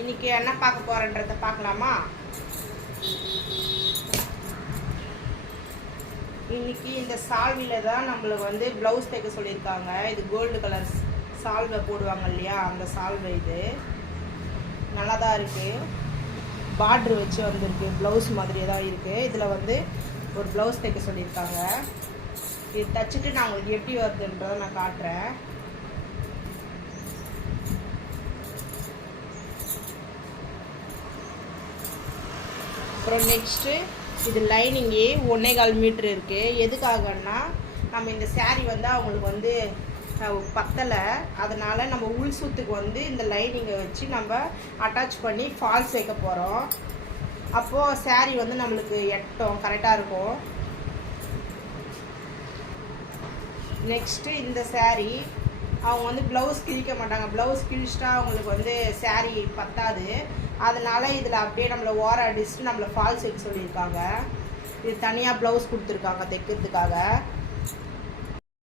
இன்னைக்கு என்ன பார்க்க போறேன்றதை பார்க்கலாமா? இன்னைக்கு இந்த சால்வில தான் நம்மளுக்கு வந்து ப்ளவுஸ் தைக்க சொல்லியிருக்காங்க. இது கோல்டு கலர் சால்வை போடுவாங்க இல்லையா, அந்த சால்வை. இது நல்லா தான் இருக்குது. பார்ட்ரு வச்சு வந்திருக்கு, ப்ளவுஸ் மாதிரியே தான் இருக்குது. இதில் வந்து ஒரு ப்ளவுஸ் தைக்க சொல்லியிருக்காங்க. இது தைச்சிட்டு நான் உங்களுக்கு எப்படி வருதுன்றதை நான் காட்டுறேன். அப்புறம் நெக்ஸ்ட்டு இது லைனிங்கே 1.25 மீட்ரு இருக்குது. எதுக்காகன்னா நம்ம இந்த சேரீ வந்து அவங்களுக்கு வந்து பத்தலை, அதனால் நம்ம உள் சுத்துக்கு வந்து இந்த லைனிங்கை வச்சு நம்ம அட்டாச் பண்ணி ஃபால்ஸ் சேர்க்க போகிறோம். அப்போது சேரீ வந்து நம்மளுக்கு எட்டும் கரெக்டாக இருக்கும். நெக்ஸ்ட்டு இந்த சேரீ அவங்க வந்து ப்ளவுஸ் கிழிக்க மாட்டாங்க. ப்ளவுஸ் கிழிச்சிட்டா அவங்களுக்கு வந்து சேரீ பத்தாது. அதனால் இதில் அப்படியே நம்மளை ஓர அடிச்சுட்டு நம்மளை ஃபால்ஸ் வைக்க சொல்லியிருக்காங்க. இது தனியாக ப்ளவுஸ் கொடுத்துருக்காங்க தைக்கிறதுக்காக.